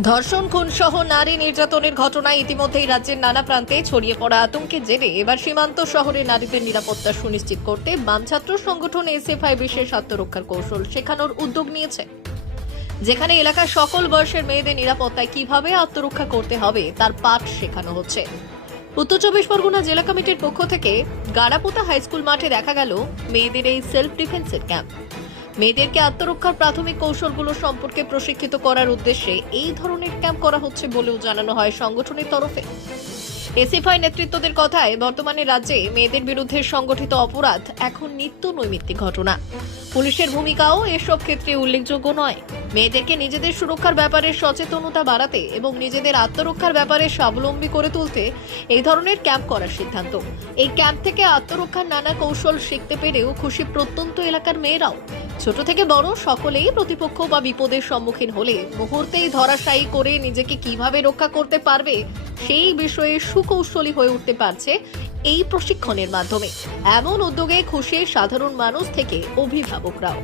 ধর্ষণ খুন সহ নারী নির্যাতনের ঘটনায় ইতিমধ্যেই রাজ্যের নানা প্রান্তে ছড়িয়ে পড়া আতঙ্কের জেরে এবার সীমান্ত শহরে নারীদের নিরাপত্তা সুনিশ্চিত করতে বাম ছাত্র সংগঠন এসএফআই বিশেষ আত্মরক্ষার কৌশল শেখানোর উদ্যোগ নিয়েছে, যেখানে এলাকার সকল বয়সের মেয়েদের নিরাপত্তায় কিভাবে আত্মরক্ষা করতে হবে তার পাঠ শেখানো হচ্ছে। উত্তর চব্বিশ পরগনা জেলা কমিটির পক্ষ থেকে গাড়াপোতা হাইস্কুল মাঠে দেখা গেল মেয়েদের এই সেলফ ডিফেন্সের ক্যাম্প। মেয়েদেরকে আত্মরক্ষার প্রাথমিক কৌশলগুলো সম্পর্কে প্রশিক্ষিত করার উদ্দেশ্যে এই ধরনের ক্যাম্প করা হচ্ছে বলেও জানানো হয় সংগঠনের তরফে। এসএফআই নেতৃত্বদের কথায় বর্তমানে রাজ্যে মেয়েদের বিরুদ্ধে সংগঠিত অপরাধ এখন নিত্য নৈমিত্তিক ঘটনা। পুলিশের ভূমিকাও এসব ক্ষেত্রে উল্লেখযোগ্য নয়। মেয়েদেরকে নিজেদের সুরক্ষার ব্যাপারে সচেতনতা বাড়াতে এবং নিজেদের আত্মরক্ষার ব্যাপারে স্বাবলম্বী করে তুলতে এই ধরনের ক্যাম্প করার সিদ্ধান্ত। এই ক্যাম্প থেকে আত্মরক্ষার নানা কৌশল শিখতে পেরেও খুশি প্রত্যন্ত এলাকার মেয়েরাও। ছোট থেকে বড় সকলেই প্রতিপক্ষ বা বিপদের সম্মুখীন হলে মুহূর্তেই ধরাশায়ী করে নিজেকে কিভাবে রক্ষা করতে পারবে সেই বিষয়ে সুকৌশলী হয়ে উঠতে পারছে এই প্রশিক্ষণের মাধ্যমে। এমন উদ্যোগে খুশি সাধারণ মানুষ থেকে অভিভাবকরাও।